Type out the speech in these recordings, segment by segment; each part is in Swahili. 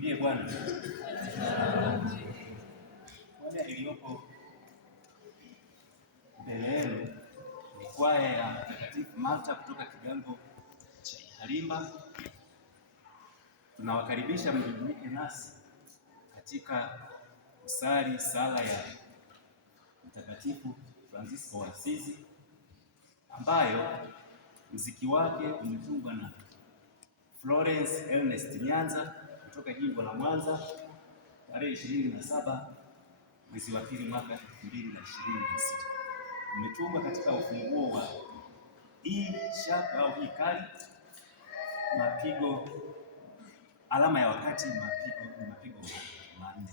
Mwambie Bwana. Kwaya iliyopo mbele yenu ni kwaya ya Mtakatifu Marta kutoka kigango cha Ihalimba. Tunawakaribisha mjumuike nasi katika kusali sala ya Mtakatifu Francisco wa Asizi ambayo mziki wake umetungwa na Florence Ernest Nyanza kutoka jimbo la Mwanza tarehe 27 mwezi wa pili mwaka 2026. Umetungwa katika ufunguo wa E sharp au E kali, mapigo alama ya wakati, mapigo manne.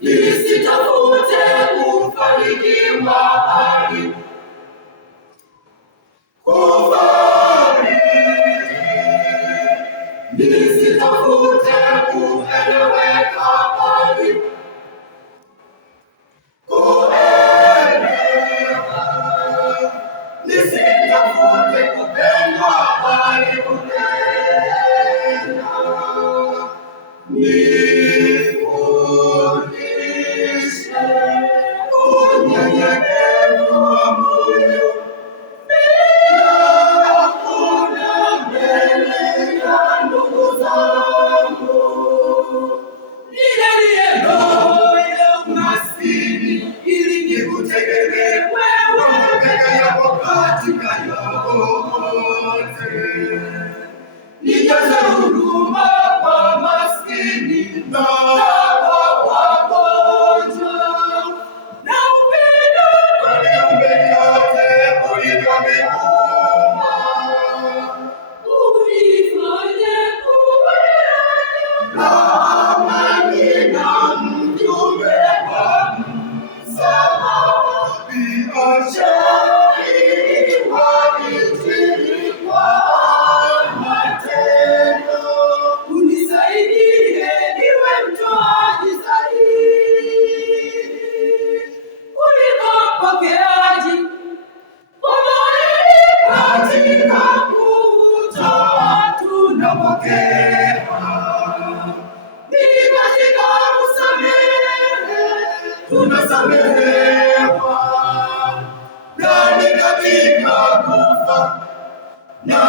Nisitafute kufanikiwa bali nisitafute kueleweka bali kuelewa, nisitafute kupendwa bali kupenda. Nifundishe unyenyekevu wa moyo, hakuna mbele ya ndugu zangu. Nijalie roho ya umaskini ili nikutegemee wewe peke yako katika yote. Nijaze huruma kwa maskini na kwa wagonjwa, na upendo kwa viumbe vyote ulivyoviumba. Unifanye kuwa na amani na mjumbe wa msamaha, biashara wa Injili kwa matendo. Unisaidie niwe mtoaji zaidi kuliko mpokeaji, kwa maana katika kutoa tunapokea, ni katika kusamehe tunasamehewa, na ni katika kufa na